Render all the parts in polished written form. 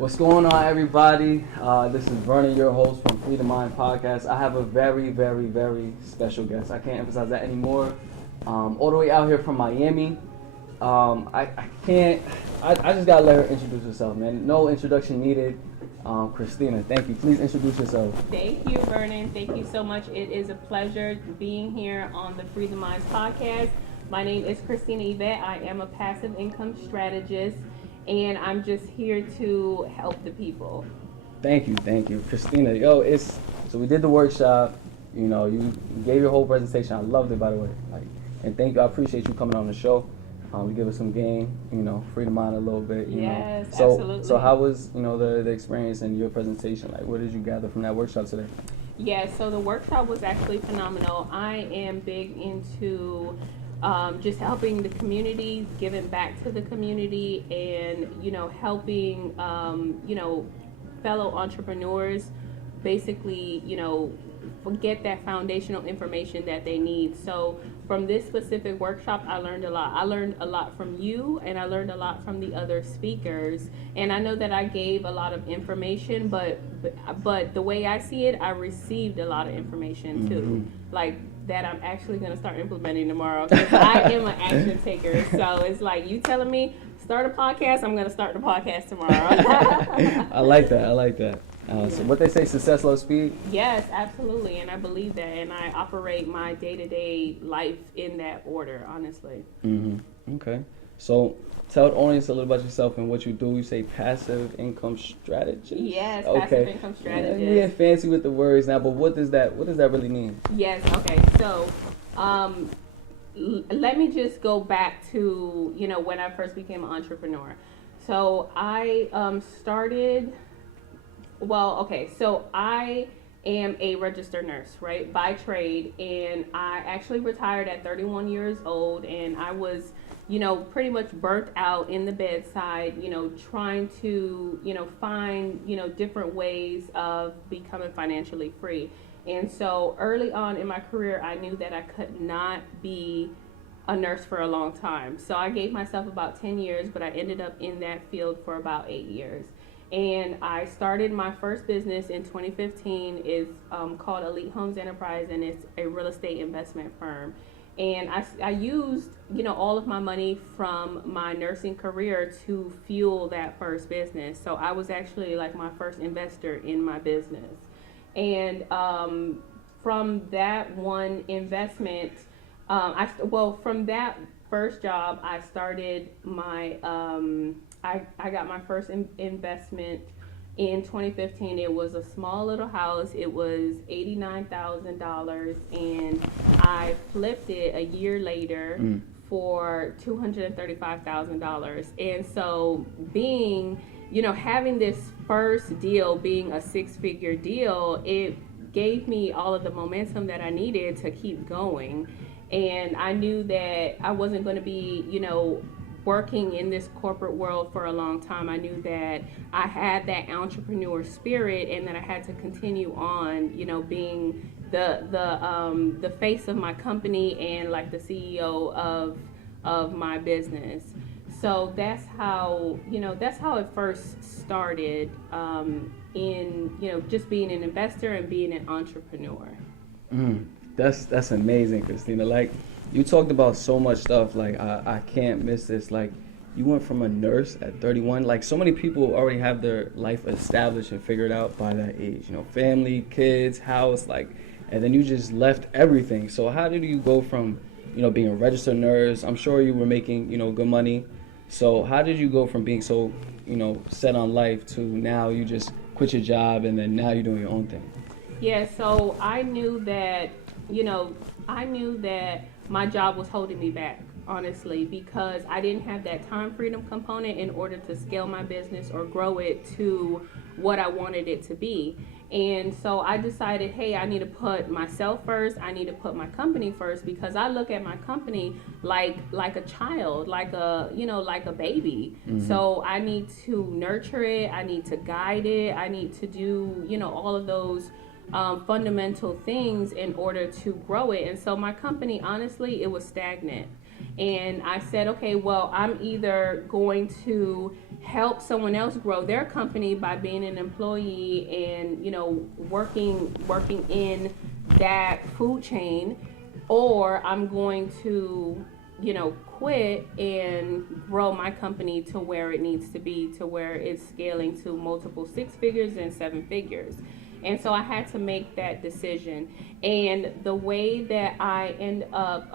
What's going on, everybody? This is Vernon, your host from Freedom Mind Podcast. I have a very, very, very special guest. I can't emphasize that anymore. All the way out here from Miami. I just gotta let her introduce herself, man. No introduction needed. Christina, thank you. Please introduce yourself. Thank you, Vernon. Thank you so much. It is a pleasure being here on the Freedom Minds Podcast. My name is Christina Ivette. I am a passive income strategist, and I'm just here to help the people. Thank you, Christina. So we did the workshop. You gave your whole presentation. I loved it, by the way. And thank you. I appreciate you coming on the show. You give us some game. Free the mind a little bit. Yes, So, absolutely. So how was the experience and your presentation? Like, what did you gather from that workshop today? Yeah, so the workshop was actually phenomenal. I am big into just helping the community, giving back to the community, and helping fellow entrepreneurs basically get that foundational information that they need. So from this specific workshop, I learned a lot. I learned a lot from you, and I learned a lot from the other speakers. And I know that I gave a lot of information, but the way I see it, I received a lot of information too. Like that I'm actually going to start implementing tomorrow, because I am an action taker. So it's like, you telling me start a podcast, I'm going to start the podcast tomorrow. I like that. So what they say, success loves speed? Yes, absolutely. And I believe that, and I operate my day-to-day life in that order, honestly. Okay. So tell the audience a little about yourself and what you do. You say passive income strategist? Yes, okay. Passive income strategist. We get fancy with the words now, but what does that really mean? Yes, okay. So let me just go back to, when I first became an entrepreneur. So I so I am a registered nurse, right, by trade, and I actually retired at 31 years old, and I was, pretty much burnt out in the bedside, trying to, find, different ways of becoming financially free. And so early on in my career, I knew that I could not be a nurse for a long time. So I gave myself about 10 years, but I ended up in that field for about 8 years. And I started my first business in 2015. It's called Elite Homes Enterprise, and it's a real estate investment firm. And I used, all of my money from my nursing career to fuel that first business. So I was actually like my first investor in my business. And from that one investment, from that first job, I started my I got my first investment in 2015. It was a small little house. It was $89,000, and I flipped it a year later for $235,000. And so having this first deal being a six-figure deal, it gave me all of the momentum that I needed to keep going. And I knew that I wasn't going to be, working in this corporate world for a long time. I knew that I had that entrepreneur spirit, and that I had to continue on, being the face of my company and like the CEO of my business. So that's how it first started, in just being an investor and being an entrepreneur. That's amazing, Christina. Like, you talked about so much stuff. Like, I can't miss this. Like, you went from a nurse at 31. Like, so many people already have their life established and figured out by that age. Family, kids, house, like, and then you just left everything. So how did you go from, being a registered nurse? I'm sure you were making, good money. So how did you go from being so, set on life to now you just quit your job and then now you're doing your own thing? Yeah, so I knew that my job was holding me back, honestly, because I didn't have that time freedom component in order to scale my business or grow it to what I wanted it to be. And so I decided, hey, I need to put myself first. I need to put my company first, because I look at my company like a child, like a baby. So I need to nurture it. I need to guide it. I need to do, all of those fundamental things in order to grow it. And so my company, honestly, it was stagnant. And I said, okay, well, I'm either going to help someone else grow their company by being an employee and, you know, working in that food chain, or I'm going to, you know, quit and grow my company to where it needs to be, to where it's scaling to multiple 6 figures and 7 figures. And so I had to make that decision. And the way that I end up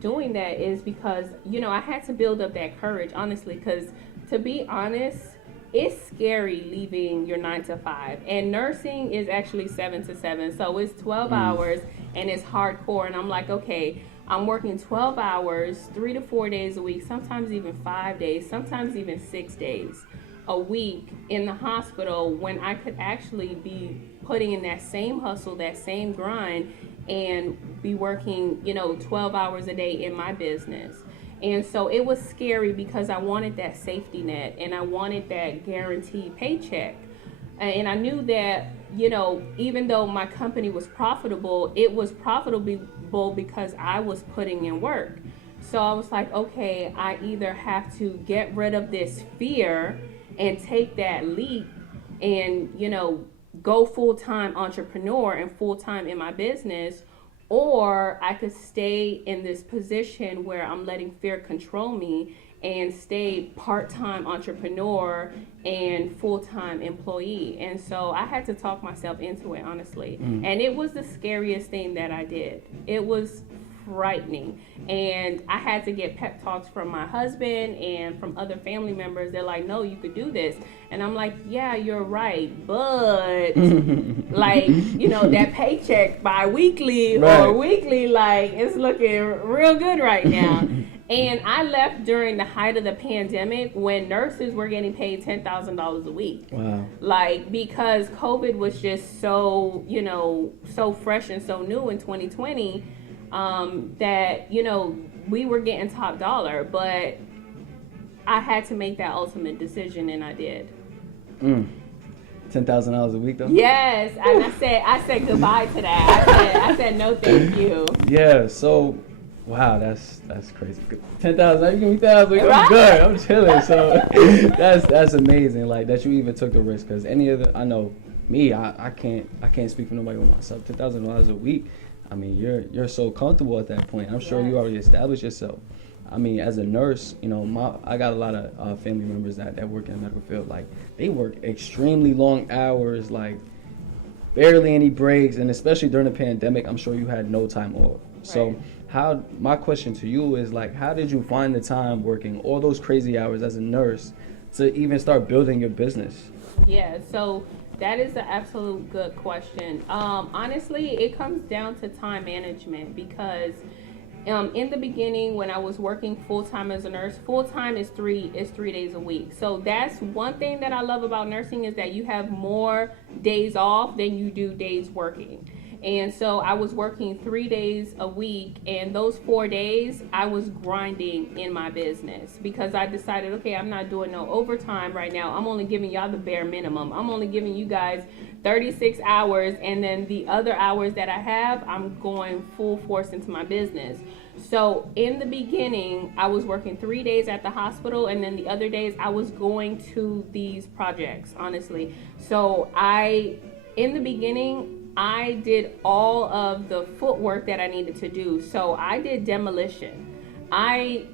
doing that is because, you know, I had to build up that courage, honestly, because to be honest, it's scary leaving your 9 to 5. And nursing is actually 7 to 7. So it's 12 hours and it's hardcore. And I'm like, okay, I'm working 12 hours, 3 to 4 days a week, sometimes even 5 days, sometimes even 6 days a week in the hospital, when I could actually be putting in that same hustle, that same grind, and be working, you know, 12 hours a day in my business. And so it was scary because I wanted that safety net and I wanted that guaranteed paycheck. And I knew that, you know, even though my company was profitable, it was profitable because I was putting in work. So I was like, okay, I either have to get rid of this fear and take that leap and, you know, go full-time entrepreneur and full-time in my business, or I could stay in this position where I'm letting fear control me and stay part-time entrepreneur and full-time employee. And so I had to talk myself into it, honestly. And it was the scariest thing that I did. It was frightening. And I had to get pep talks from my husband and from other family members. They're like, no, you could do this. And I'm like, yeah, you're right. But like, you know, that paycheck bi-weekly or weekly, like, it's looking real good right now. And I left during the height of the pandemic when nurses were getting paid $10,000 a week. Wow. Like, because COVID was just so, you know, so fresh and so new in 2020, that, you know, we were getting top dollar. But I had to make that ultimate decision, and I did. $10,000 a week, though? Yes. And I said goodbye to that. I said no thank you. Yeah, so... Wow, that's crazy. 10,000, you give me 1,000, I'm good. I'm chilling. So that's amazing. Like that you even took the risk, because any other, I know me, I can't speak for nobody but myself. $10,000 a week. I mean, you're so comfortable at that point. I'm sure you already established yourself. I mean, as a nurse, you know, I got a lot of family members that work in the medical field. Like they work extremely long hours, like barely any breaks, and especially during the pandemic, I'm sure you had no time off. Right. So my question to you is, like, how did you find the time working all those crazy hours as a nurse to even start building your business? Yeah, so that is an absolute good question. Honestly, it comes down to time management, because in the beginning, when I was working full-time as a nurse, full-time is three days a week. So that's one thing that I love about nursing, is that you have more days off than you do days working. And so I was working 3 days a week, and those 4 days I was grinding in my business, because I decided, okay, I'm not doing no overtime right now. I'm only giving y'all the bare minimum. I'm only giving you guys 36 hours, and then the other hours that I have, I'm going full force into my business. So in the beginning, I was working 3 days at the hospital, and then the other days I was going to these projects, honestly. So in the beginning, I did all of the footwork that I needed to do. So I did demolition. I,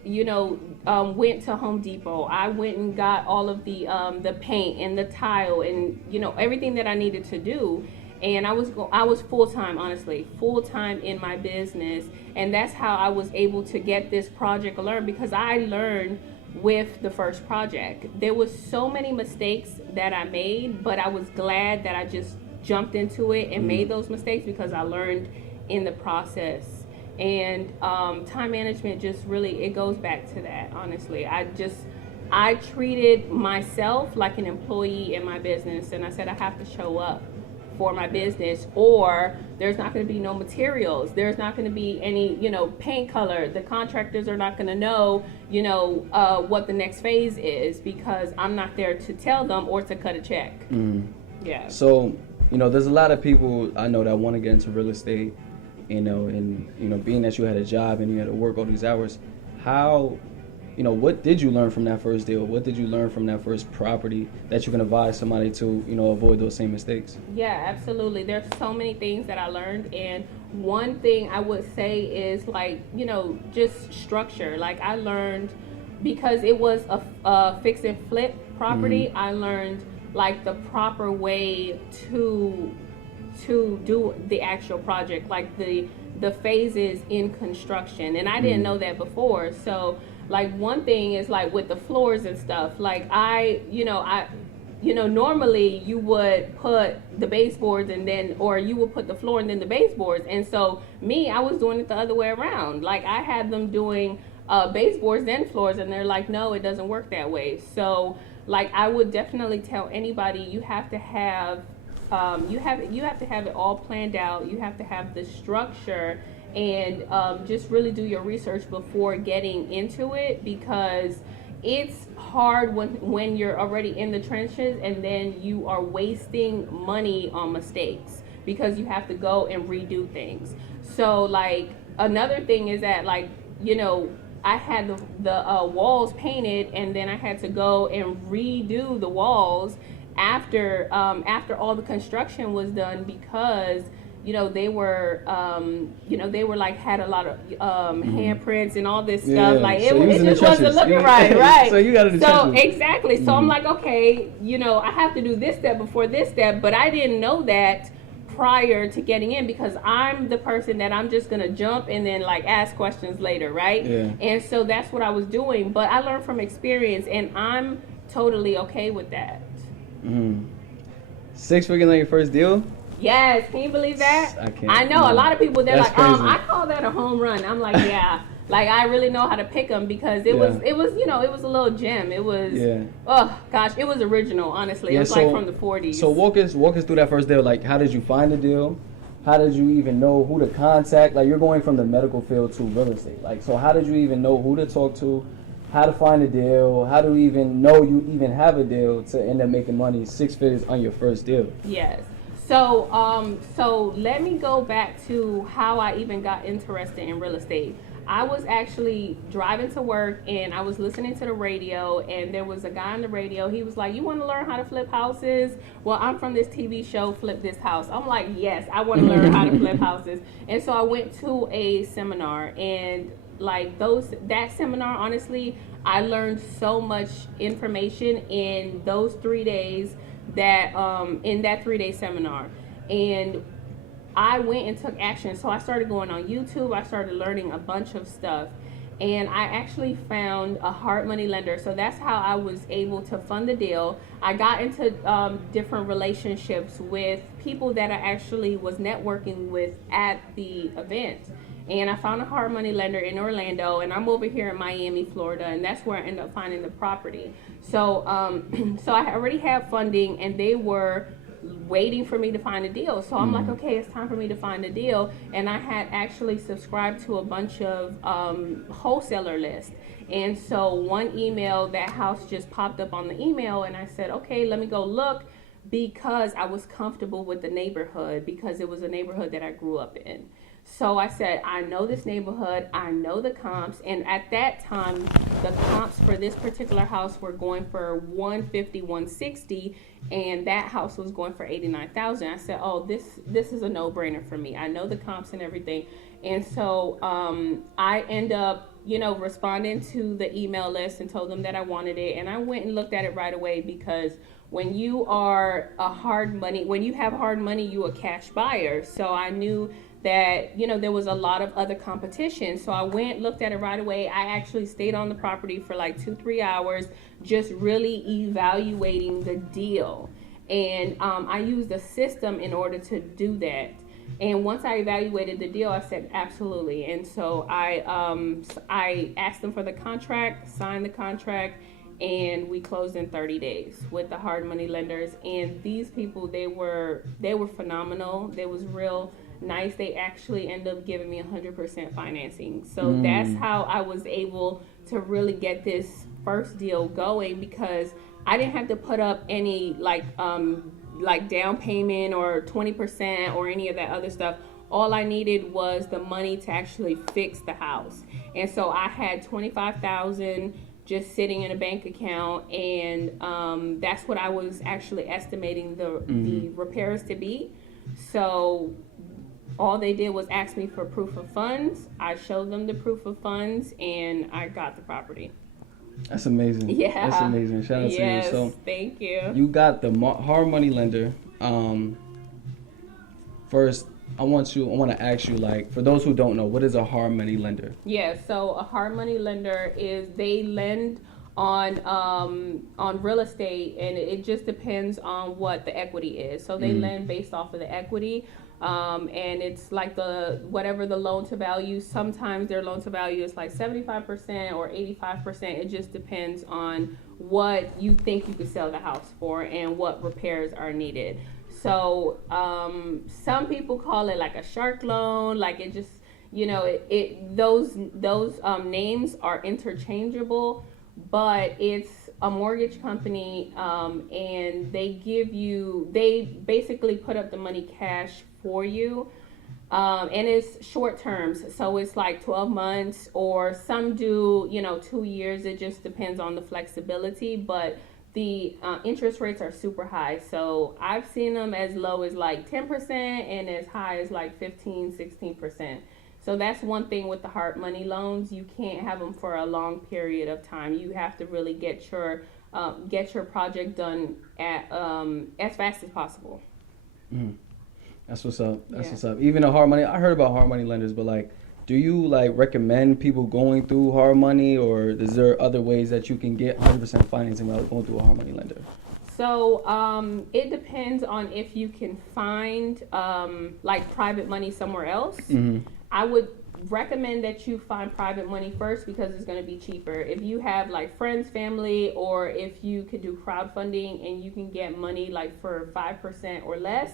went to Home Depot. I went and got all of the paint and the tile and, everything that I needed to do. And I was full-time, honestly, full-time in my business. And that's how I was able to get this project learned, because I learned with the first project. There was so many mistakes that I made, but I was glad that I just jumped into it and made those mistakes, because I learned in the process. And time management just really, it goes back to that, honestly. I treated myself like an employee in my business, and I said I have to show up for my business, or there's not going to be no materials. There's not going to be any, paint color. The contractors are not going to know, what the next phase is, because I'm not there to tell them or to cut a check. Yeah. So, there's a lot of people I know that want to get into real estate, and being that you had a job and you had to work all these hours, how, what did you learn from that first deal? What did you learn from that first property that you can advise somebody to, avoid those same mistakes? Yeah, absolutely. There's so many things that I learned, and one thing I would say is like, just structure. Like I learned, because it was a fix and flip property, I learned like the proper way to do the actual project, like the phases in construction, and I didn't know that before. So like one thing is like with the floors and stuff, like normally you would put the baseboards and then, or you would put the floor and then the baseboards. And so I was doing it the other way around. Like I had them doing baseboards then floors, and they're like, no, it doesn't work that way. So like I would definitely tell anybody, you have to have you have to have it all planned out. You have to have the structure, and just really do your research before getting into it, because it's hard when you're already in the trenches and then you are wasting money on mistakes because you have to go and redo things. So like another thing is that, like, I had the walls painted, and then I had to go and redo the walls after all the construction was done, because they were like had a lot of handprints and all this stuff. Like so it just wasn't looking right. So you got to. So exactly. So I'm like, okay, I have to do this step before this step, but I didn't know that prior to getting in, because I'm the person that I'm just gonna jump and then like ask questions later, right? Yeah. And so that's what I was doing, but I learned from experience, and I'm totally okay with that. 6 figures on your first deal? Yes, can you believe that? I can't. I know a lot of people, they're That's like, crazy. I call that a home run. I'm like, yeah, like I really know how to pick them, because it was it was a little gem. It was oh gosh, it was original. Honestly, it was like from the 40s. So walk us through that first deal. Like, how did you find the deal? How did you even know who to contact? Like, you're going from the medical field to real estate. Like, so how did you even know who to talk to? How to find a deal? How do you even know you even have a deal to end up making money 6 figures on your first deal? Yes. So let me go back to how I even got interested in real estate. I was actually driving to work, and I was listening to the radio, and there was a guy on the radio. He was like, you want to learn how to flip houses? Well, I'm from this TV show, Flip This House. I'm like, yes, I want to learn how to flip houses. And so I went to a seminar, and like that seminar, honestly, I learned so much information in those 3 days, that in that 3-day seminar. And I went and took action. So I started going on YouTube. I started learning a bunch of stuff, and I actually found a hard money lender. So that's how I was able to fund the deal. I got into different relationships with people that I actually was networking with at the event. And I found a hard money lender in Orlando, and I'm over here in Miami, Florida, and that's where I ended up finding the property. So so I already had funding, and they were waiting for me to find a deal. So I'm like, okay, it's time for me to find a deal. And I had actually subscribed to a bunch of wholesaler lists. And so one email, that house just popped up on the email, and I said, okay, let me go look, because I was comfortable with the neighborhood, because it was a neighborhood that I grew up in. So I said, I know this neighborhood, I know the comps, and at that time, the comps for this particular house were going for 150, 160, and that house was going for 89,000. I said, oh, this is a no-brainer for me. I know the comps and everything. And so I end up, responding to the email list and told them that I wanted it, and I went and looked at it right away, because when you have hard money, you a cash buyer. So I knew that there was a lot of other competition. So I went, looked at it right away. I actually stayed on the property for like 2-3 hours, just really evaluating the deal. And I used a system in order to do that. And once I evaluated the deal, I said absolutely. And so I asked them for the contract, signed the contract, and we closed in 30 days with the hard money lenders. And these people, they were phenomenal. They was real nice. They actually ended up giving me 100% financing. So that's how I was able to really get this first deal going, because I didn't have to put up any like down payment or 20% or any of that other stuff. All I needed was the money to actually fix the house. And so I had 25,000 just sitting in a bank account, and that's what I was actually estimating the repairs to be. So all they did was ask me for proof of funds. I showed them the proof of funds, and I got the property. That's amazing. Yeah. That's amazing. Shout out to you. So thank you. You got the hard money lender. First, I want to ask you, like, for those who don't know, what is a hard money lender? Yeah, so a hard money lender is they lend on real estate, and it just depends on what the equity is. So they lend based off of the equity. And it's like whatever the loan to value. Sometimes their loan to value is like 75% or 85%. It just depends on what you think you could sell the house for and what repairs are needed. So some people call it like a shark loan. Like it just, those names are interchangeable, but it's a mortgage company, and they basically put up the money cash for you, and it's short terms, so it's like 12 months, or some do 2 years. It just depends on the flexibility, but the interest rates are super high. So I've seen them as low as like 10% and as high as like 15-16%. So that's one thing with the hard money loans. You can't have them for a long period of time. You have to really get your project done at as fast as possible. That's what's up. That's what's up. Even a hard money, I heard about hard money lenders, but like, do you like recommend people going through hard money, or is there other ways that you can get 100% financing without going through a hard money lender? So it depends on if you can find like private money somewhere else. I would recommend that you find private money first, because it's going to be cheaper. If you have like friends, family, or if you could do crowdfunding and you can get money like for 5% or less,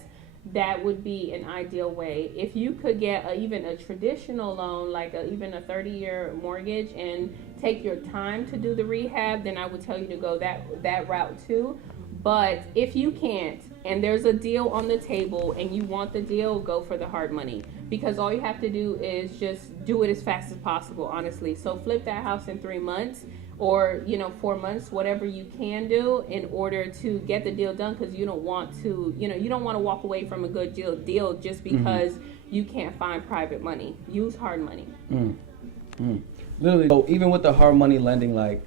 that would be an ideal way. If you could get even a traditional loan, like even a 30-year mortgage, and take your time to do the rehab, then I would tell you to go that route too. But if you can't, and there's a deal on the table and you want the deal, go for the hard money, because all you have to do is just do it as fast as possible, honestly. So flip that house in 3 months, or 4 months, whatever you can do in order to get the deal done, because you don't want to walk away from a good deal just because you can't find private money. Use hard money. Literally, so even with the hard money lending, like,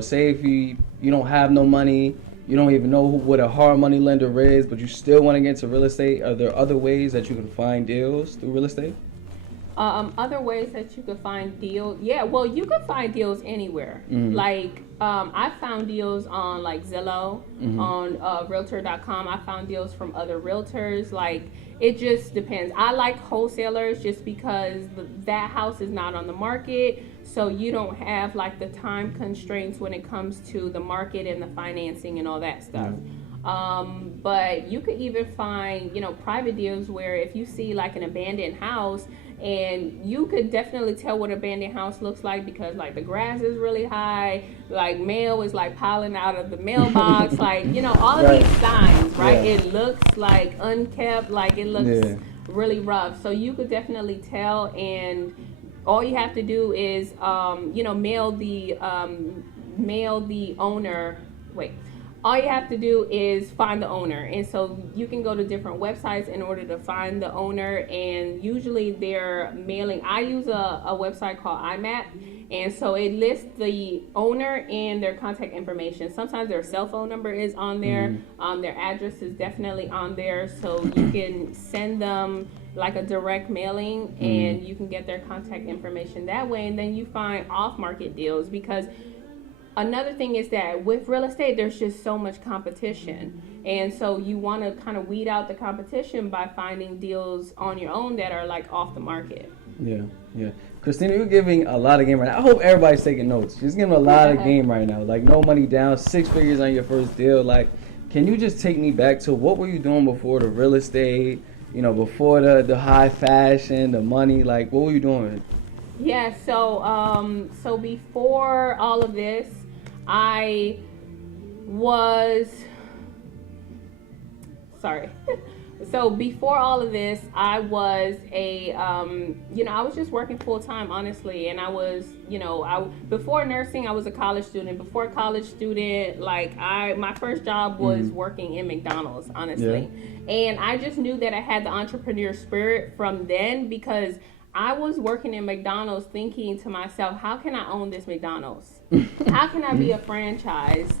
say if you don't have no money, you don't even know what a hard money lender is, but you still want to get into real estate, are there other ways that you can find deals through real estate? Other ways that you could find deals, well, you could find deals anywhere. Like I found deals on like Zillow, on Realtor.com. I found deals from other realtors. Like, it just depends. I like wholesalers just because that house is not on the market, so you don't have like the time constraints when it comes to the market and the financing and all that stuff. But you could even find, private deals where if you see like an abandoned house, and you could definitely tell what an abandoned house looks like, because like the grass is really high, like mail is like piling out of the mailbox, like, all of these signs, right? It looks like unkept, like it looks really rough. So you could definitely tell, and all you have to do is, mail the owner. All you have to do is find the owner. And so you can go to different websites in order to find the owner, and usually they're mailing. I use a website called iMap, and so it lists the owner and their contact information. Sometimes their cell phone number is on there. Their address is definitely on there, so you can send them like a direct mailing, and you can get their contact information that way. And then you find off-market deals, because another thing is that with real estate, there's just so much competition. And so you want to kind of weed out the competition by finding deals on your own that are like off the market. Yeah. Christina, you're giving a lot of game right now. I hope everybody's taking notes. She's giving a lot of game right now. Like, no money down, 6 figures on your first deal. Like, can you just take me back to what were you doing before the real estate, before the high fashion, the money? Like, what were you doing? Yeah, so before all of this, So before all of this, I was I was just working full time, honestly, and I was, before nursing, I was a college student. Before college student, my first job was working in McDonald's, honestly, and I just knew that I had the entrepreneur spirit from then because I was working in McDonald's thinking to myself, how can I own this McDonald's? How can I be a franchise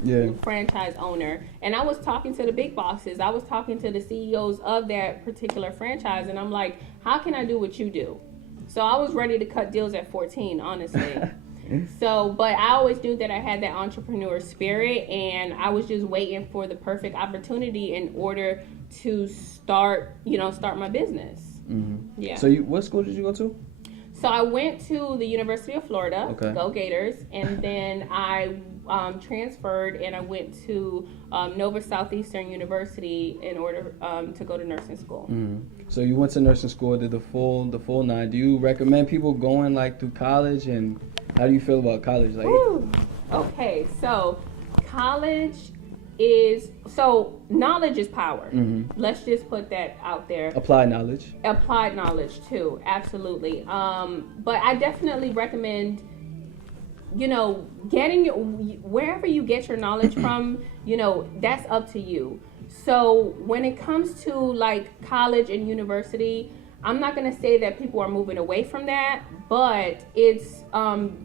owner? And I was talking to the big bosses. I was talking to the CEOs of that particular franchise. And I'm like, how can I do what you do? So I was ready to cut deals at 14, honestly. But I always knew that I had that entrepreneur spirit. And I was just waiting for the perfect opportunity in order to start my business. Mm-hmm. Yeah. So what school did you go to? So I went to the University of Florida, okay. Go Gators, and then I transferred and I went to Nova Southeastern University in order to go to nursing school. Mm-hmm. So you went to nursing school, did the full 9. Do you recommend people going through college, and how do you feel about college? Okay, so college knowledge is power. Mm-hmm. Let's just put that out there. Applied knowledge too, absolutely. But I definitely recommend, getting wherever you get your knowledge from, that's up to you. So when it comes to college and university, I'm not going to say that people are moving away from that, but it's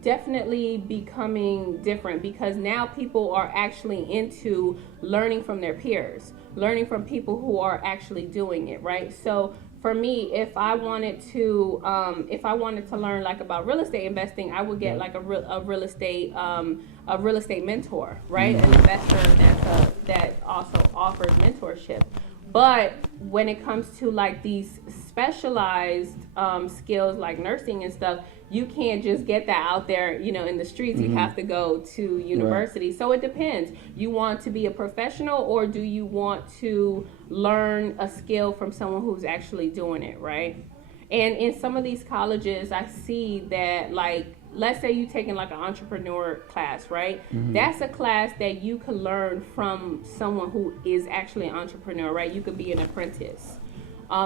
definitely becoming different because now people are actually into learning from their peers, learning from people who are actually doing it, right? So for me, if I wanted to learn about real estate investing, I would get a real estate mentor, right? An investor that also offers mentorship. But when it comes to these specialized skills like nursing and stuff, you can't just get that out there, in the streets. Mm-hmm. You have to go to university. Right. So it depends. You want to be a professional, or do you want to learn a skill from someone who's actually doing it, right? And in some of these colleges, I see that let's say you're taking an entrepreneur class, right? Mm-hmm. That's a class that you can learn from someone who is actually an entrepreneur, right? You could be an apprentice.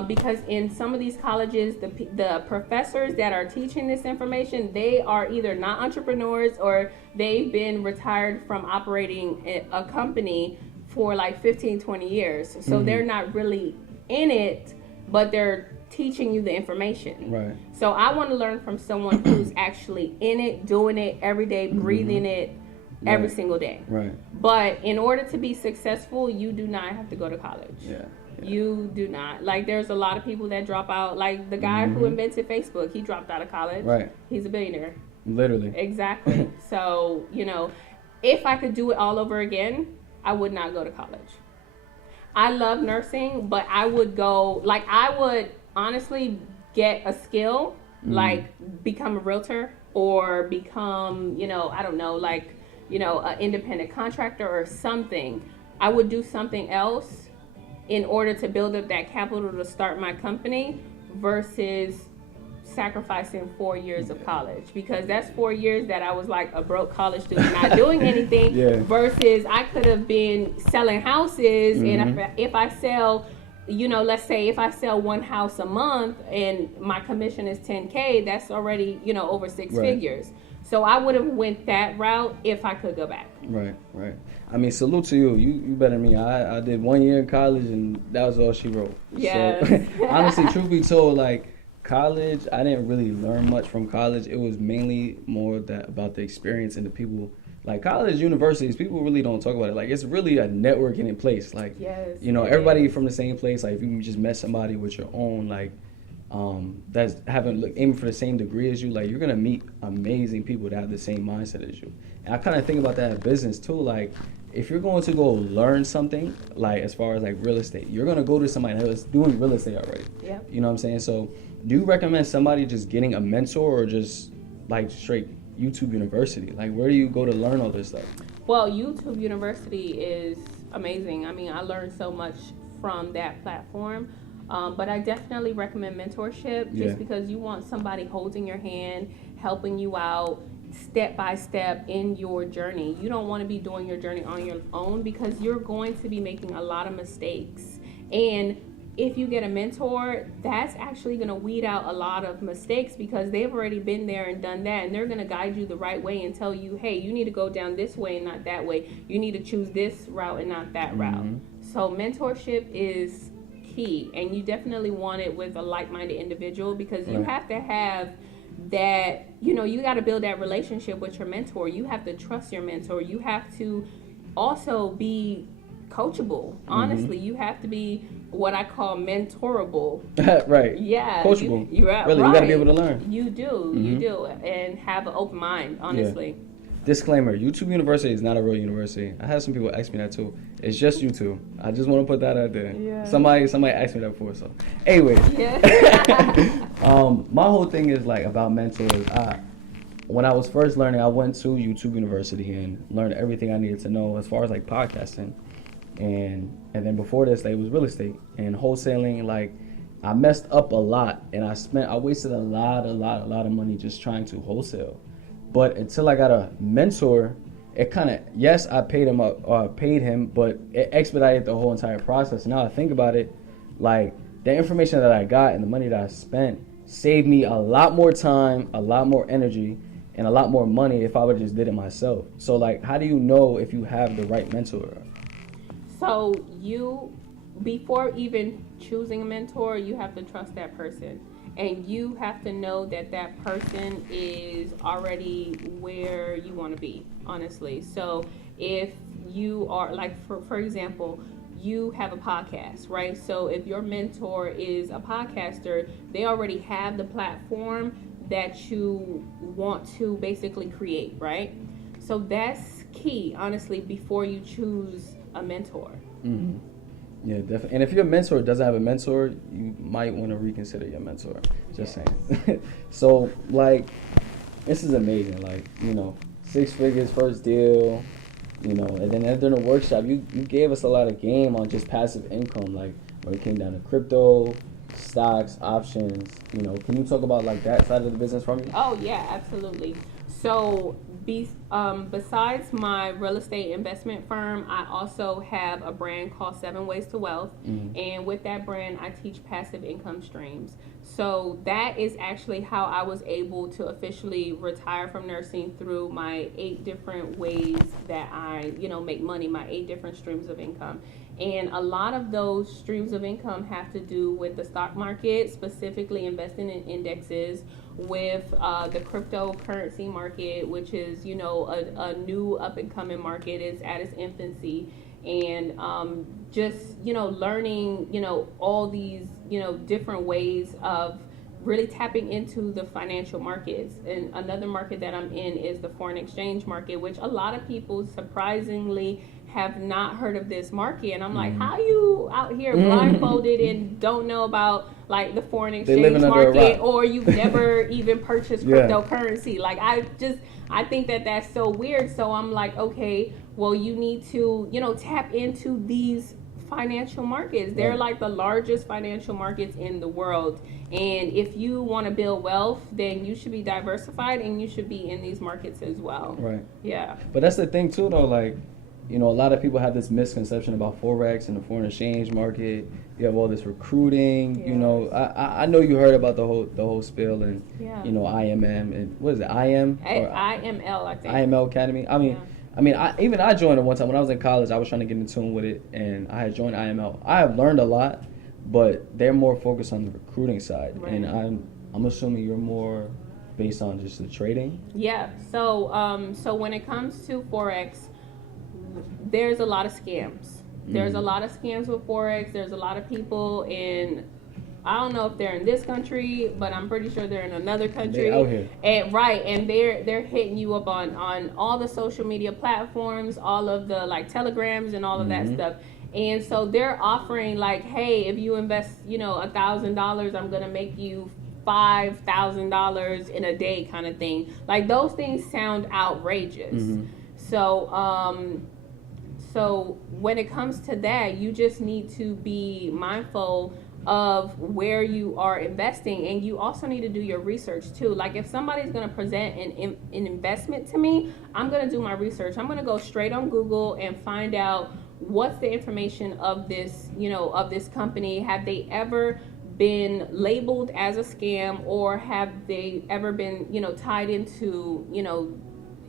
Because in some of these colleges, the professors that are teaching this information, they are either not entrepreneurs or they've been retired from operating a company for 15, 20 years. So mm-hmm. they're not really in it, but they're teaching you the information. Right. So I want to learn from someone who's actually in it, doing it every day, breathing mm-hmm. it every single day. Right. But in order to be successful, you do not have to go to college. Yeah. You do not. There's a lot of people that drop out. The guy mm-hmm. who invented Facebook, he dropped out of college. Right. He's a billionaire. Literally. Exactly. So, if I could do it all over again, I would not go to college. I love nursing, but I would go, I would honestly get a skill, become a realtor or become, I don't know, an independent contractor or something. I would do something else in order to build up that capital to start my company versus sacrificing 4 years of college, because that's 4 years that I was a broke college student not doing anything versus I could have been selling houses mm-hmm. and if I sell, let's say if I sell one house a month and my commission is $10,000, that's already, over six figures. So I would have went that route if I could go back. Right. I mean, salute to you. You better than me. I did 1 year in college and that was all she wrote. Yes. So honestly, truth be told, college, I didn't really learn much from college. It was mainly more about the experience and the people. College, universities, people really don't talk about it. It's really a networking in place. Yes, everybody from the same place. If you just met somebody with your own, that's aiming for the same degree as you, you're gonna meet amazing people that have the same mindset as you. And I kind of think about that in business too. If you're going to go learn something, as far as real estate, you're gonna go to somebody that's doing real estate already. Yeah. You know what I'm saying? So, do you recommend somebody just getting a mentor or just straight YouTube University? Where do you go to learn all this stuff? Well, YouTube University is amazing. I mean, I learned so much from that platform. But I definitely recommend mentorship just because you want somebody holding your hand, helping you out step by step in your journey. You don't want to be doing your journey on your own because you're going to be making a lot of mistakes. And if you get a mentor, that's actually going to weed out a lot of mistakes because they've already been there and done that, and they're going to guide you the right way and tell you, hey, you need to go down this way and not that way. You need to choose this route and not that route. So mentorship is key, and you definitely want it with a like-minded individual because you have to have that, you got to build that relationship with your mentor. You have to trust your mentor. You have to also be coachable. Honestly, you have to be what I call mentorable. Right. Yeah. Coachable. You're right. Really, you got to be able to learn. You do. You do. And have an open mind, honestly. Yeah. Disclaimer, YouTube University is not a real university. I had some people ask me that too. It's just YouTube. I just want to put that out there. Yeah. Somebody asked me that before, so. Anyway. Yeah. My whole thing is like about mentors. When I was first learning, I went to YouTube University and learned everything I needed to know as far as like podcasting. And then before this, it was real estate and wholesaling. Like, I messed up a lot, and I wasted a lot of money just trying to wholesale. But until I got a mentor, it kind of, yes, I paid him, but it expedited the whole entire process. Now I think about it, like, the information that I got and the money that I spent saved me a lot more time, a lot more energy, and a lot more money if I would just did it myself. So, like, how do you know if you have the right mentor? So before even choosing a mentor, you have to trust that person. And you have to know that that person is already where you want to be, honestly. So if you are, like, for example, you have a podcast, right? So if your mentor is a podcaster, they already have the platform that you want to basically create, right? So that's key, honestly, before you choose a mentor. Mm-hmm. Yeah, definitely. And if your mentor doesn't have a mentor, you might want to reconsider your mentor. Just saying. So, like, this is amazing. Like, 6 figures, first deal, and then during the workshop, you gave us a lot of game on just passive income, like when it came down to crypto, stocks, options. Can you talk about like that side of the business for me? Oh, yeah, absolutely. So besides my real estate investment firm, I also have a brand called 7 Ways to Wealth. Mm-hmm. And with that brand, I teach passive income streams. So that is actually how I was able to officially retire from nursing through my 8 different ways that I, make money, my 8 different streams of income. And a lot of those streams of income have to do with the stock market, specifically investing in indexes, with the cryptocurrency market, which is, a new up-and-coming market. It's at its infancy. And just, learning, all these, different ways of really tapping into the financial markets. And another market that I'm in is the foreign exchange market, which a lot of people surprisingly have not heard of this market. And I'm like, how you out here blindfolded and don't know about like the foreign exchange market, or you've never even purchased cryptocurrency? Like, I think that that's so weird. So I'm like, okay, well, you need to, tap into these financial markets. They're like the largest financial markets in the world. And if you want to build wealth, then you should be diversified and you should be in these markets as well. Right. Yeah. But that's the thing too, though, like, a lot of people have this misconception about Forex and the foreign exchange market. You have all this recruiting. Yes. I know you heard about the whole spiel and IMM and what is it, IM? IML, I think. IML Academy. I joined it one time when I was in college. I was trying to get in tune with it, and I had joined IML. I have learned a lot, but they're more focused on the recruiting side, and I'm assuming you're more based on just the trading. Yeah. So when it comes to Forex, there's a lot of scams. There's a lot of scams with Forex. There's a lot of people I don't know if they're in this country, but I'm pretty sure they're in another country. They're out here. And they're hitting you up on all the social media platforms, all of the like telegrams and all of that stuff. And so they're offering like, hey, if you invest, $1,000, I'm gonna make you $5,000 in a day, kind of thing. Like, those things sound outrageous. So when it comes to that, you just need to be mindful of where you are investing, and you also need to do your research too. Like, if somebody's going to present an investment to me, I'm going to do my research. I'm going to go straight on Google and find out what's the information of this, of this company? Have they ever been labeled as a scam, or have they ever been, tied into,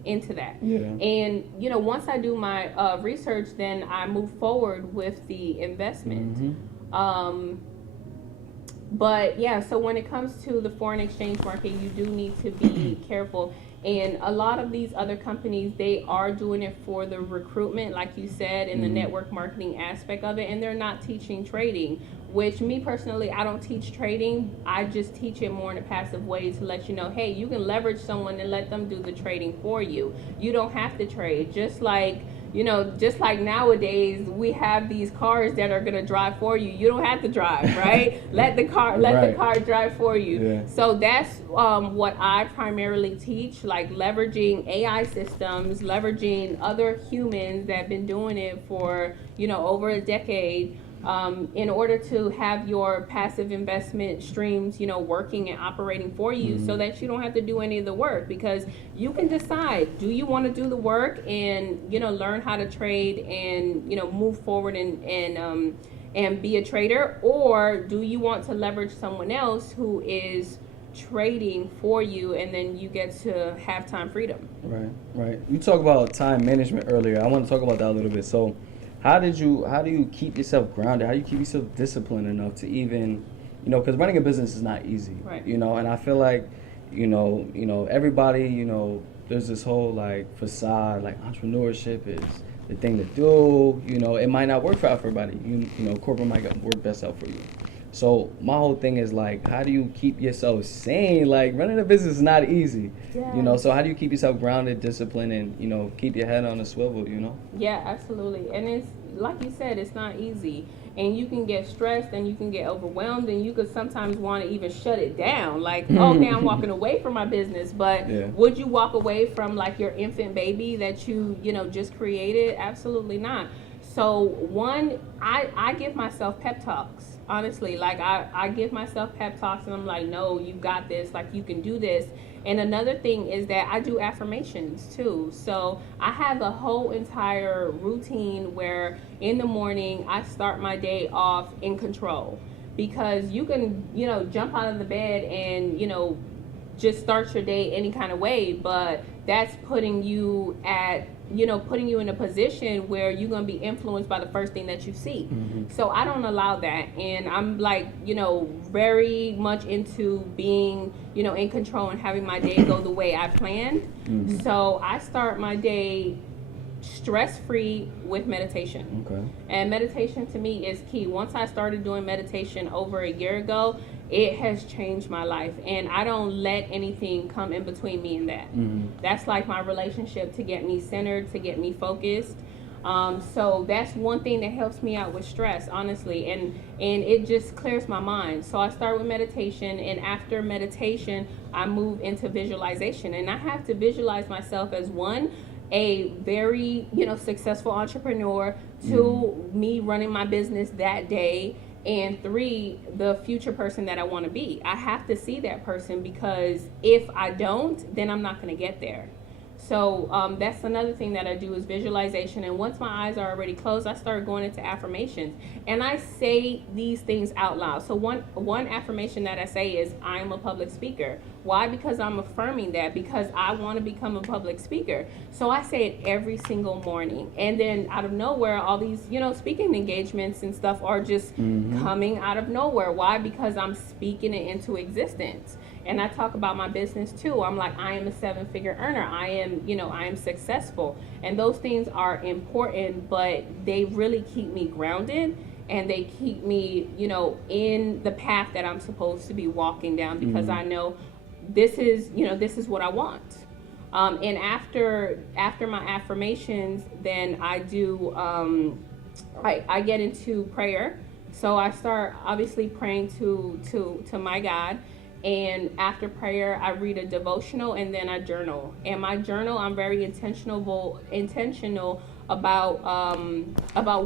into that? Yeah. And once I do my research, then I move forward with the investment. But yeah, so when it comes to the foreign exchange market, you do need to be careful. And a lot of these other companies, they are doing it for the recruitment, like you said, and the network marketing aspect of it, and they're not teaching trading, which me personally, I don't teach trading. I just teach it more in a passive way to let you know, hey, you can leverage someone and let them do the trading for you. You don't have to trade. Just like nowadays, we have these cars that are gonna drive for you. You don't have to drive, right? Let the car drive for you. Yeah. So that's what I primarily teach, like leveraging AI systems, leveraging other humans that have been doing it for over a decade. In order to have your passive investment streams, working and operating for you, so that you don't have to do any of the work, because you can decide, do you want to do the work and, learn how to trade and, move forward and be a trader, or do you want to leverage someone else who is trading for you, and then you get to have time freedom. Right. You talked about time management earlier. I want to talk about that a little bit. So how do you keep yourself grounded? How do you keep yourself disciplined enough to even, because running a business is not easy, right? And I feel like, everybody, there's this whole like facade, like entrepreneurship is the thing to do. It might not work for everybody. Corporate might work best out for you. So my whole thing is like, how do you keep yourself sane? Like running a business is not easy, so how do you keep yourself grounded, disciplined, and, keep your head on a swivel, Yeah, absolutely. And it's, like you said, it's not easy. And you can get stressed and you can get overwhelmed, and you could sometimes want to even shut it down. Like, okay, I'm walking away from my business, but would you walk away from like your infant baby that you, just created? Absolutely not. So one, I give myself pep talks. Honestly, like I give myself pep talks, and I'm like, no, you got this, like you can do this. And another thing is that I do affirmations too. So I have a whole entire routine where in the morning I start my day off in control, because you can, jump out of the bed and, just start your day any kind of way, but that's putting you in a position where you're going to be influenced by the first thing that you see. So I don't allow that. And I'm like, very much into being, in control and having my day go the way I planned. So I start my day stress-free with meditation. Okay. And meditation to me is key. Once I started doing meditation over a year ago, it has changed my life, and I don't let anything come in between me and that. That's like my relationship to get me centered, to get me focused. So that's one thing that helps me out with stress, honestly, and it just clears my mind. So I start with meditation, and after meditation, I move into visualization, and I have to visualize myself as a very, successful entrepreneur, two, me running my business that day, and three, the future person that I want to be. I have to see that person, because if I don't, then I'm not going to get there. So that's another thing that I do is visualization. And once my eyes are already closed, I start going into affirmations. And I say these things out loud. So one affirmation that I say is, I am a public speaker. Why? Because I'm affirming that, because I want to become a public speaker. So I say it every single morning. And then out of nowhere, all these, speaking engagements and stuff are just coming out of nowhere. Why? Because I'm speaking it into existence. And I talk about my business too. I'm like, I am a 7-figure earner. I am successful. And those things are important, but they really keep me grounded, and they keep me, in the path that I'm supposed to be walking down, because I know this is what I want. And after my affirmations, then I do, I get into prayer. So I start obviously praying to my God. And after prayer, I read a devotional, and then I journal. And my journal, I'm very intentional about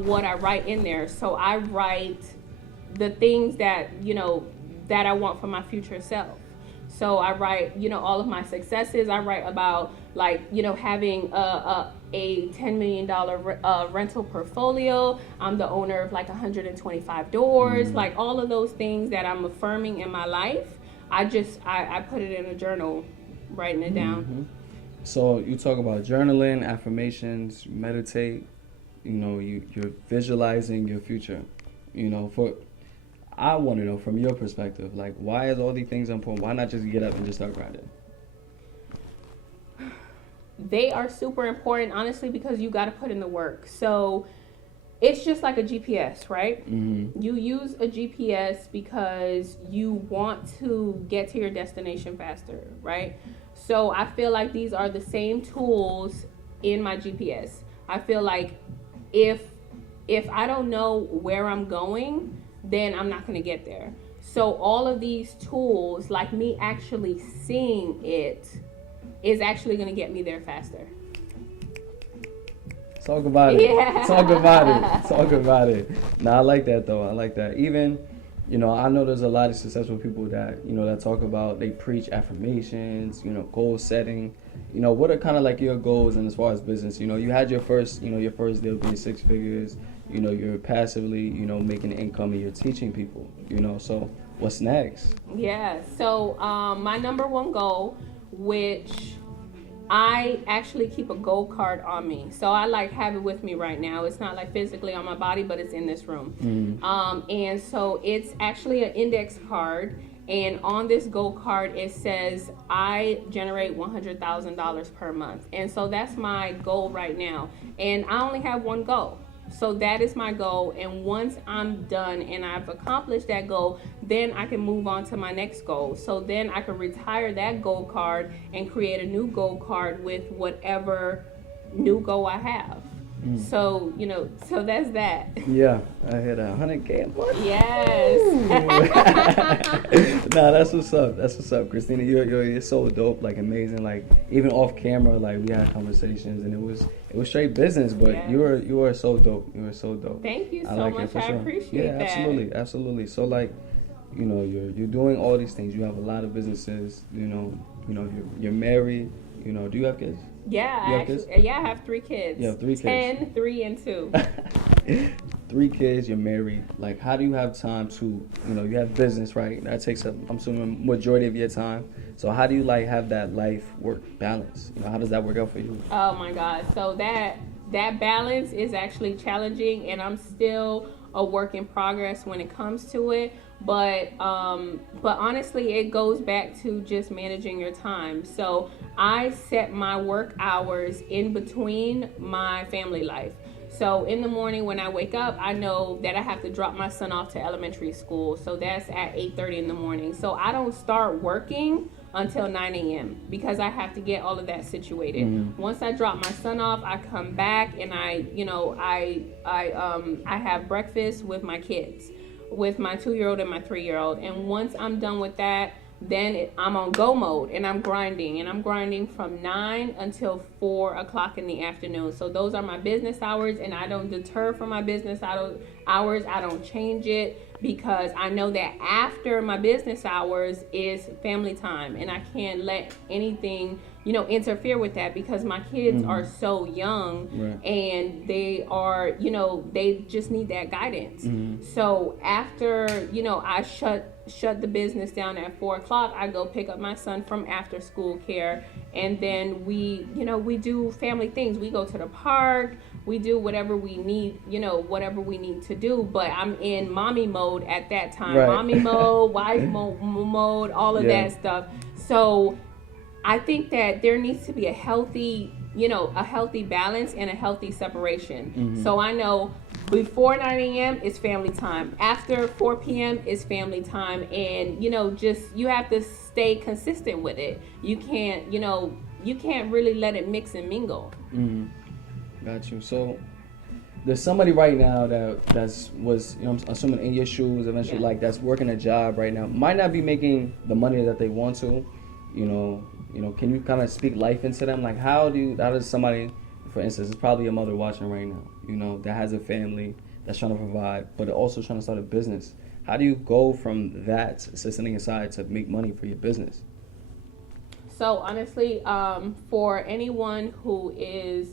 what I write in there. So I write the things that that I want for my future self. So I write, all of my successes. I write about like, you know, having a $10 million rental portfolio. I'm the owner of like 125 doors, like all of those things that I'm affirming in my life. I put it in a journal, writing it down. So you talk about journaling, affirmations, meditate, you know, you're visualizing your future. You know, I want to know from your perspective, like, why is all these things important? Why not just get up and just start grinding? They are super important, honestly, because you got to put in the work. So it's just like a GPS, right? You use a GPS because you want to get to your destination faster, right? So I feel like these are the same tools in my GPS. I feel like if I don't know where I'm going, then I'm not going to get there. So all of these tools, like me actually seeing it, is actually going to get me there faster. Talk about it. Yeah. Talk about it. Nah, I like that though. I like that. Even, you know, I know there's a lot of successful people that, you know, that talk about, they preach affirmations, you know, goal setting. You know, what are kind of like your goals and as far as business? You know, you had your first deal being 6 figures. You know, you're passively, you know, making income and you're teaching people, you know, so what's next? Yeah, so my number one goal, which I actually keep a goal card on me. So I like have it with me right now. It's not like physically on my body, but it's in this room. And so it's actually an index card. And on this goal card, it says, I generate $100,000 per month. And so that's my goal right now. And I only have one goal. So that is my goal. And once I'm done and I've accomplished that goal, then I can move on to my next goal. So then I can retire that goal card and create a new goal card with whatever new goal I have. So, you know, so that's that. Yeah, I hit 100K a month. Yes. Nah, that's what's up. That's what's up, Christina. You're so dope, like amazing. Like even off camera, like we had conversations and it was straight business, but Yeah. you are so dope. You are so dope. Thank you so like much. it for I sure. appreciate that. Yeah, absolutely. So like, you know, you're doing all these things. You have a lot of businesses. You know, you're married. You know, do you have kids? Yeah, You have kids? I have 3 kids. You have 3 kids. 10, 3, and 2. 3 kids, you're married. Like, how do you have time to, you know, you have business, right? That takes up, I'm assuming, majority of your time. So how do you like have that life-work balance? You know, how does that work out for you? Oh my God. So that balance is actually challenging, and I'm still a work in progress when it comes to it. But honestly, it goes back to just managing your time. So I set my work hours in between my family life. So in the morning when I wake up, I know that I have to drop my son off to elementary school. So that's at 8:30 in the morning. So I don't start working until 9 a.m. because I have to get all of that situated. Once I drop my son off, I come back and I have breakfast with my kids, with my 2-year-old and my 3-year-old. And once I'm done with that, then I'm on go mode and I'm grinding from 9 until 4 o'clock in the afternoon. So those are my business hours, and I don't deter from my business hours. I don't change it because I know that after my business hours is family time, and I can't let anything, you know, interfere with that because my kids are so young, Right. and they are, you know, they just need that guidance. So after, you know, I shut the business down at 4 o'clock, I go pick up my son from after school care, and then we do family things. We go to the park, we do whatever we need, whatever we need to do, but I'm in mommy mode at that time. Right. Mommy mode, wife mode, all of that stuff. So I think that there needs to be a healthy balance and a healthy separation. So I know before 9 a.m. is family time. After 4 p.m. is family time. And, you have to stay consistent with it. You can't really let it mix and mingle. Got you. So there's somebody right now that's I'm assuming in your shoes eventually, Yeah. like that's working a job right now, might not be making the money that they want to, can you kind of speak life into them? Like how does somebody, for instance, it's probably a mother watching right now, that has a family that's trying to provide, but also trying to start a business. How do you go from that sitting aside to make money for your business? So honestly, for anyone who is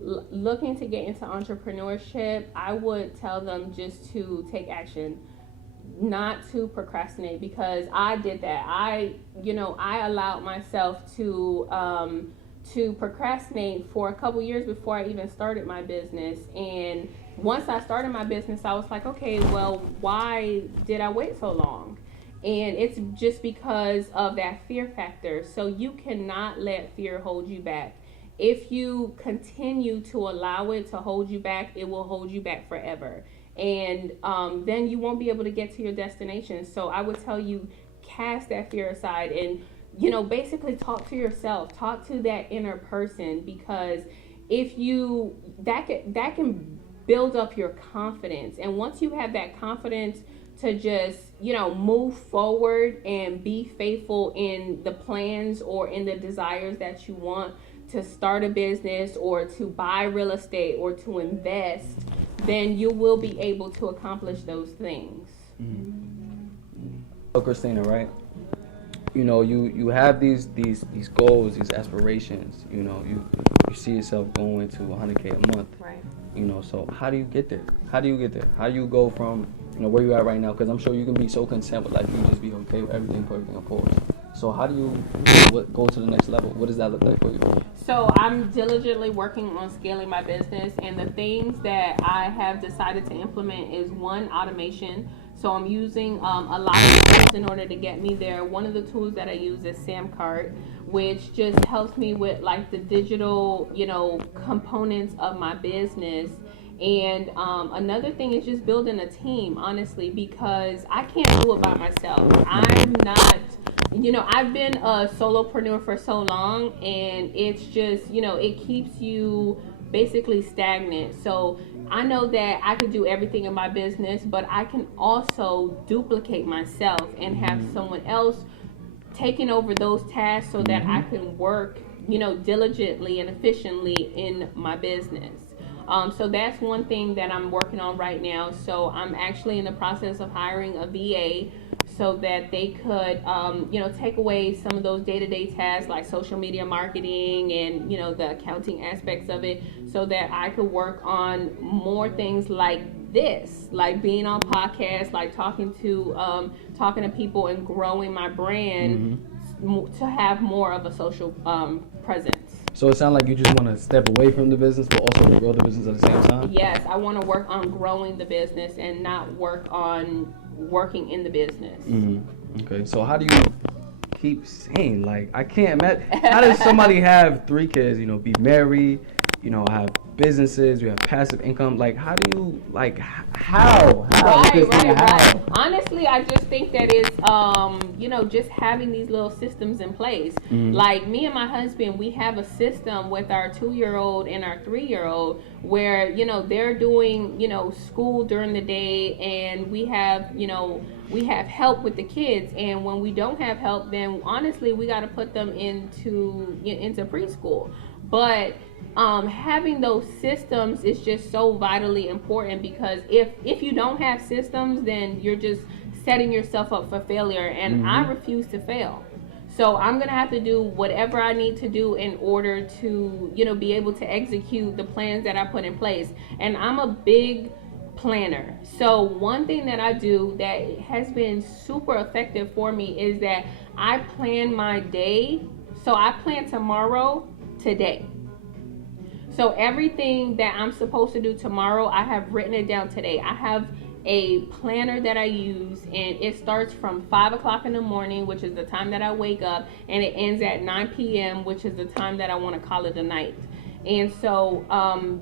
looking to get into entrepreneurship, I would tell them just to take action, not to procrastinate, because I did that. I allowed myself to procrastinate for a couple years before I even started my business. And once I started my business, I was like, okay, well, why did I wait so long? And it's just because of that fear factor. So you cannot let fear hold you back. If you continue to allow it to hold you back, it will hold you back forever. And then you won't be able to get to your destination. So I would tell you, cast that fear aside and, basically talk to yourself, talk to that inner person, because if you, that can build up your confidence. And once you have that confidence to just, move forward and be faithful in the plans or in the desires that you want, to start a business or to buy real estate or to invest, then you will be able to accomplish those things. So Christina, right? You have these goals, these aspirations. You see yourself going to 100K a month. Right. So how do you get there? How do you go from where you are right now? Because I'm sure you can be so content with life, you just be okay with everything, put everything on pause. So how do you go to the next level? What does that look like for you? So I'm diligently working on scaling my business, and the things that I have decided to implement is, one, automation. So I'm using a lot of tools in order to get me there. One of the tools that I use is Samcart, which just helps me with like the digital, components of my business. And another thing is just building a team, honestly, because I can't do it by myself. I'm not, I've been a solopreneur for so long, and it's just, it keeps you basically stagnant. So I know that I can do everything in my business, but I can also duplicate myself and have someone else taking over those tasks so that I can work, diligently and efficiently in my business. So that's one thing that I'm working on right now. So I'm actually in the process of hiring a VA so that they could, take away some of those day-to-day tasks like social media marketing and, the accounting aspects of it, so that I could work on more things like this, like being on podcasts, like talking to people and growing my brand to have more of a social presence. So it sounds like you just want to step away from the business, but also grow the business at the same time? Yes, I want to work on growing the business and not work on working in the business. Okay, so how do you keep saying, like, I can't imagine, how does somebody have 3 kids, be married, have businesses, you have passive income, like, how do you, like, how? Right. Honestly, I just think that it's, just having these little systems in place. Like, me and my husband, we have a system with our 2-year-old and our 3-year-old where, they're doing, school during the day, and we have help with the kids. And when we don't have help, then honestly, we got to put them into preschool. But having those systems is just so vitally important, because if you don't have systems, then you're just setting yourself up for failure, and I refuse to fail. So I'm going to have to do whatever I need to do in order to, be able to execute the plans that I put in place. And I'm a big planner. So one thing that I do that has been super effective for me is that I plan my day. So I plan tomorrow today. So everything that I'm supposed to do tomorrow, I have written it down today. I have a planner that I use, and it starts from 5 o'clock in the morning, which is the time that I wake up, and it ends at 9 p.m., which is the time that I want to call it a night. And so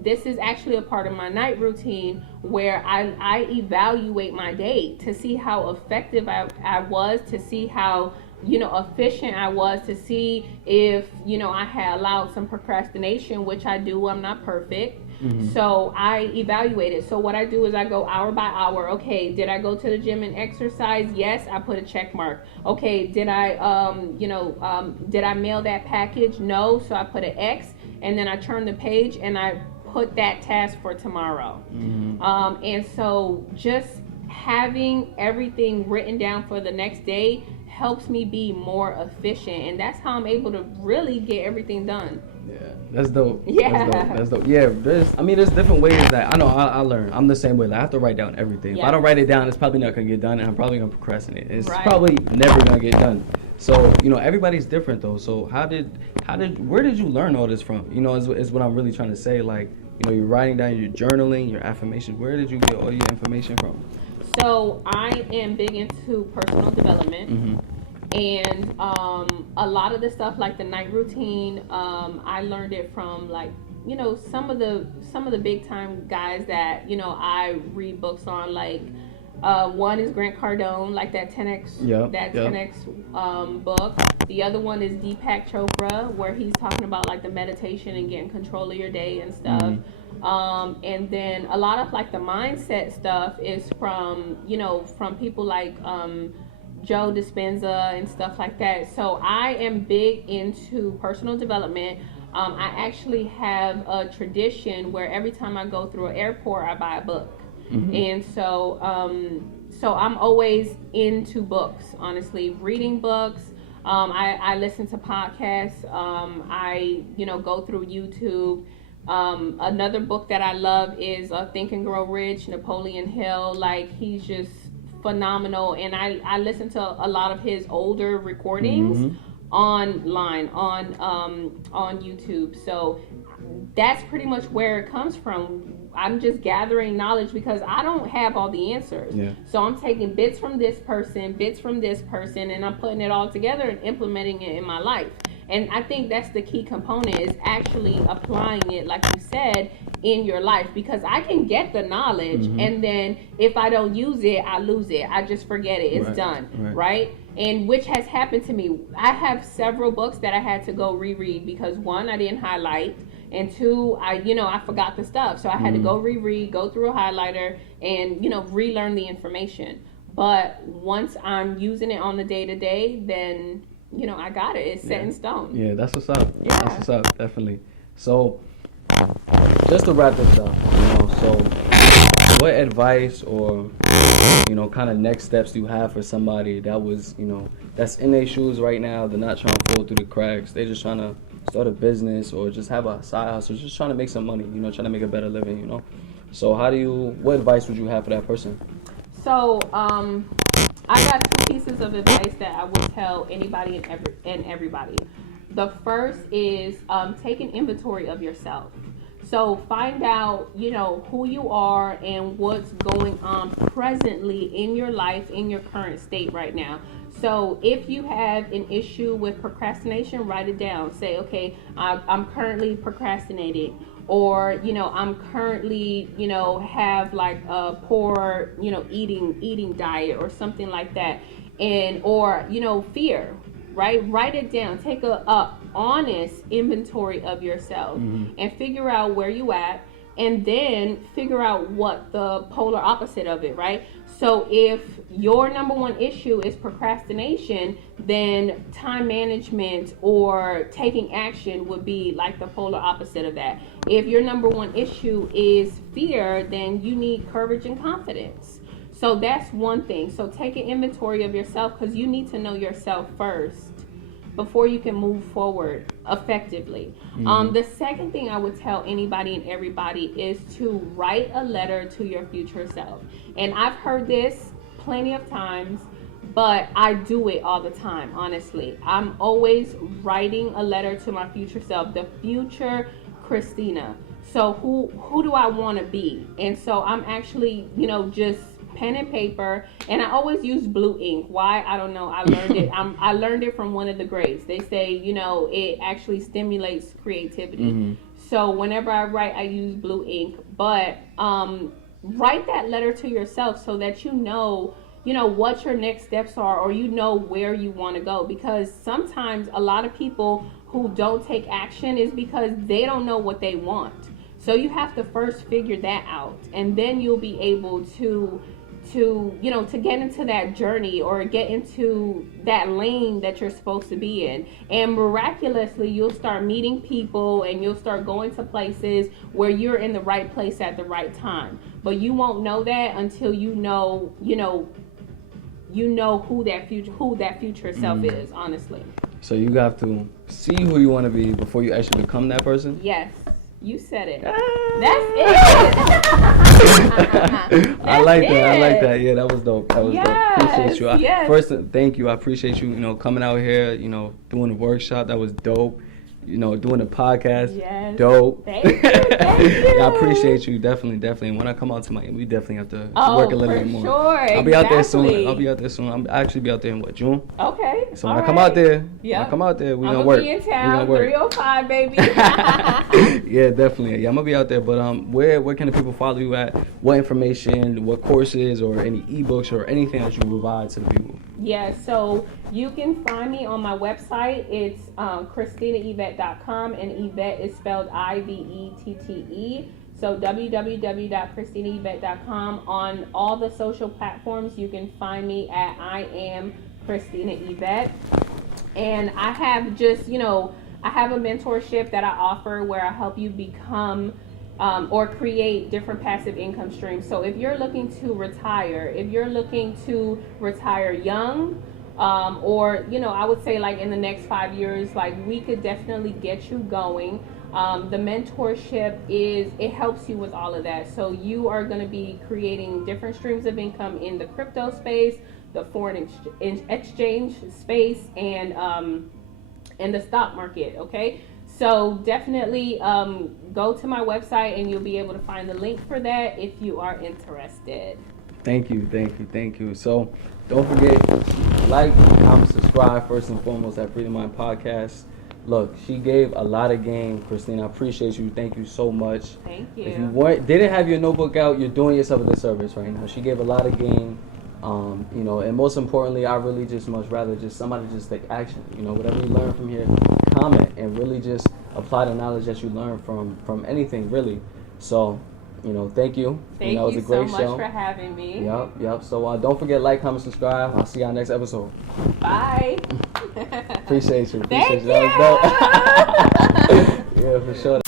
this is actually a part of my night routine where I evaluate my day to see how effective I was, to see how efficient I was, to see if I had allowed some procrastination, which I do. I'm not perfect. So I evaluate it. So what I do is I go hour by hour. Okay, did I go to the gym and exercise? Yes, I put a check mark. Okay, did I did I mail that package? No, so I put an X, and then I turn the page and I put that task for tomorrow. And so just having everything written down for the next day helps me be more efficient, and that's how I'm able to really get everything done. Yeah, that's dope. Yeah. That's dope. Yeah, there's different ways that I know I learn. I'm the same way. Like, I have to write down everything. If I don't write it down, it's probably not gonna get done, and I'm probably gonna procrastinate. It's probably never gonna get done. So, everybody's different though. So where did you learn all this from? Is what I'm really trying to say. Like, you're writing down, your journaling, your affirmations. Where did you get all your information from? So I am big into personal development. Mm-hmm. And a lot of the stuff like the night routine, I learned it from like, some of the big time guys that, I read books on, like one is Grant Cardone, like that 10X 10X book. The other one is Deepak Chopra, where he's talking about like the meditation and getting control of your day and stuff. Mm-hmm. And then a lot of like the mindset stuff is from people like Joe Dispenza and stuff like that. So I am big into personal development. I actually have a tradition where every time I go through an airport, I buy a book. Mm-hmm. And so I'm always into books, honestly, reading books. I listen to podcasts. I go through YouTube. Another book that I love is Think and Grow Rich, Napoleon Hill. Like, he's just phenomenal, and I listen to a lot of his older recordings online on YouTube. So that's pretty much where it comes from. I'm just gathering knowledge because I don't have all the answers. Yeah. So I'm taking bits from this person, and I'm putting it all together and implementing it in my life. And I think that's the key component, is actually applying it, like you said, in your life. Because I can get the knowledge, and then if I don't use it, I lose it. I just forget it. It's done, right? And which has happened to me. I have several books that I had to go reread because, one, I didn't highlight, and two, I forgot the stuff. So I had to go reread, go through a highlighter, and, relearn the information. But once I'm using it on the day-to-day, then I got it. It's set in stone. Yeah, that's what's up. Yeah. That's what's up, definitely. So, just to wrap this up, so what advice or, kind of next steps do you have for somebody that was, that's in their shoes right now? They're not trying to fall through the cracks. They're just trying to start a business or just have a side hustle, just trying to make some money, trying to make a better living, So what advice would you have for that person? So, I got two pieces of advice that I would tell anybody and everybody. The first is take an inventory of yourself. So find out, who you are and what's going on presently in your life, in your current state right now. So if you have an issue with procrastination, write it down. Say, okay, I'm currently procrastinating. Or, I'm currently, have like a poor, eating diet or something like that. Or fear, right? Write it down. Take a honest inventory of yourself and figure out where you at, and then figure out what the polar opposite of it, right? So if your number one issue is procrastination, then time management or taking action would be like the polar opposite of that. If your number one issue is fear, then you need courage and confidence. So that's one thing. So take an inventory of yourself, because you need to know yourself first before you can move forward effectively. The second thing I would tell anybody and everybody is to write a letter to your future self. And I've heard this plenty of times, but I do it all the time, honestly. I'm always writing a letter to my future self, the future Christina. So who do I want to be? And so I'm actually, just pen and paper, and I always use blue ink. Why? I don't know. I learned it. I learned it from one of the greats. They say, it actually stimulates creativity. So whenever I write, I use blue ink. But write that letter to yourself so that you know what your next steps are, or where you want to go. Because sometimes a lot of people who don't take action is because they don't know what they want. So you have to first figure that out, and then you'll be able to get into that journey or get into that lane that you're supposed to be in. And miraculously, you'll start meeting people and you'll start going to places where you're in the right place at the right time. But you won't know that until you know you know who that future self is, honestly. So you have to see who you want to be before you actually become that person. Yes, you said it. Ah. That's it. I like that. I like that. Yeah, that was dope. That was dope. Appreciate you. Yes. First, thank you. I appreciate you. Coming out here. Doing the workshop. That was dope. Doing the podcast. Yes. Dope. Thank you. Thank you. Yeah, I appreciate you. Definitely. And when I come out to Miami, we definitely have to work a little bit more. Sure. I'll be out there soon. I'll actually be out there in June? Okay. So when I come out there, we I'm gonna work. Be in town. 305, baby. Yeah, definitely. Yeah, I'm gonna be out there. But where can the people follow you at? What information? What courses or any ebooks or anything that you provide to the people? Yeah, so you can find me on my website. It's ChristinaIvette.com, and Yvette is spelled IVETTE. So www.ChristinaIvette.com. On all the social platforms, you can find me at I am Christina Ivette. And I have I have a mentorship that I offer where I help you become or create different passive income streams. So if you're looking to retire, young, or I would say like in the next 5 years, like we could definitely get you going. The mentorship it helps you with all of that. So you are going to be creating different streams of income in the crypto space, the foreign exchange space, and the stock market. Okay. So definitely go to my website and you'll be able to find the link for that if you are interested. Thank you. So don't forget, like, comment, subscribe first and foremost at Freedom Mind Podcast. Look, she gave a lot of game, Christina. I appreciate you. Thank you so much. Thank you. If you didn't have your notebook out, you're doing yourself a disservice right now. She gave a lot of game. And most importantly, I really just much rather just somebody just take action. Whatever you learn from here, comment and really just apply the knowledge that you learn from anything, really. So, thank you. Thank that was you a great so show. much for having me. Yep. So don't forget, like, comment, subscribe. I'll see y'all next episode. Bye. Appreciate you. Thank you. That was dope. Yeah, for sure.